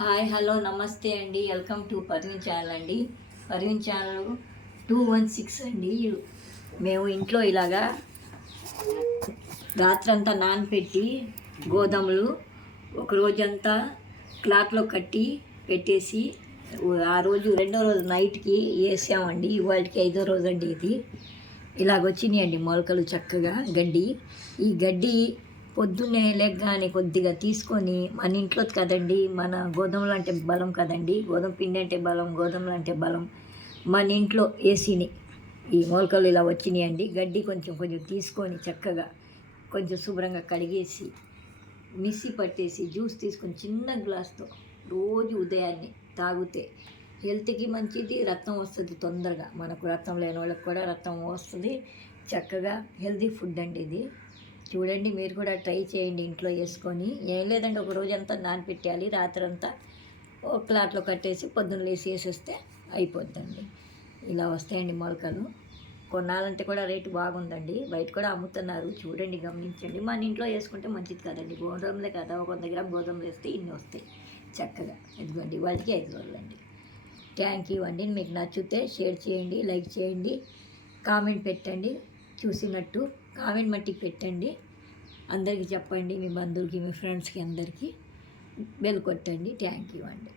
Hi hello నమస్తే అండి. Welcome to Parveen channel అండి. పర్వీన్ ఛానల్ 216 అండి. మేము ఇంట్లో ఇలాగా రాత్రంతా నానపెట్టి గోధుమలు ఒక రోజంతా క్లాత్లో కట్టి పెట్టేసి ఆ రోజు రెండో రోజు నైట్కి వేసామండి. ఇవాళకి 5వ రోజు అండి. ఇది ఇలాగొచ్చినాయండి మొలకలు చక్కగా. ఈ గడ్డి పొద్దున్నే లెగ్గానే కొద్దిగా తీసుకొని మన ఇంట్లో కదండి, మన గోధుమలు అంటే బలం కదండి, గోధుమ పిండి అంటే బలం, గోధుమలు అంటే బలం. మన ఇంట్లో వేసిని ఈ మొలకలు ఇలా వచ్చినాయండి. గడ్డి కొంచెం కొంచెం తీసుకొని చక్కగా కొంచెం శుభ్రంగా కడిగేసి మిక్సీ పట్టేసి జ్యూస్ తీసుకొని చిన్న గ్లాస్తో రోజు ఉదయాన్నే తాగితే హెల్త్కి మంచిది, రక్తం వస్తుంది తొందరగా. మనకు రక్తం లేని వాళ్ళకి కూడా రక్తం వస్తుంది. చక్కగా హెల్తీ ఫుడ్ అండి ఇది. చూడండి, మీరు కూడా ట్రై చేయండి ఇంట్లో వేసుకొని. ఏం లేదండి, ఒక రోజంతా నానపెట్టాలి, రాత్రంతా ఒక క్లాత్లో కట్టేసి పొద్దున్న లేసి వేసేస్తే అయిపోద్దండి. ఇలా వస్తాయండి మొలకలు. కొనాలంటే కూడా రేటు బాగుందండి, బయట కూడా అమ్ముతున్నారు. చూడండి, గమనించండి. మన ఇంట్లో వేసుకుంటే మంచిది కదండి. గోధుమలే కదా, ఒక 100 గ్రాముల గోధుమలు వేస్తే ఇన్ని వస్తాయి చక్కగా. ఇదిగోండి, వాటికి 5 రోజులండి. థ్యాంక్ యూ అండి. మీకు నచ్చితే షేర్ చేయండి, లైక్ చేయండి, కామెంట్ పెట్టండి. చూసినట్టు కామెంట్ మట్టికి పెట్టండి. అందరికీ చెప్పండి, మీ బంధువులకి, మీ ఫ్రెండ్స్కి అందరికీ బెల్ కొట్టండి. థ్యాంక్ యూ అండి.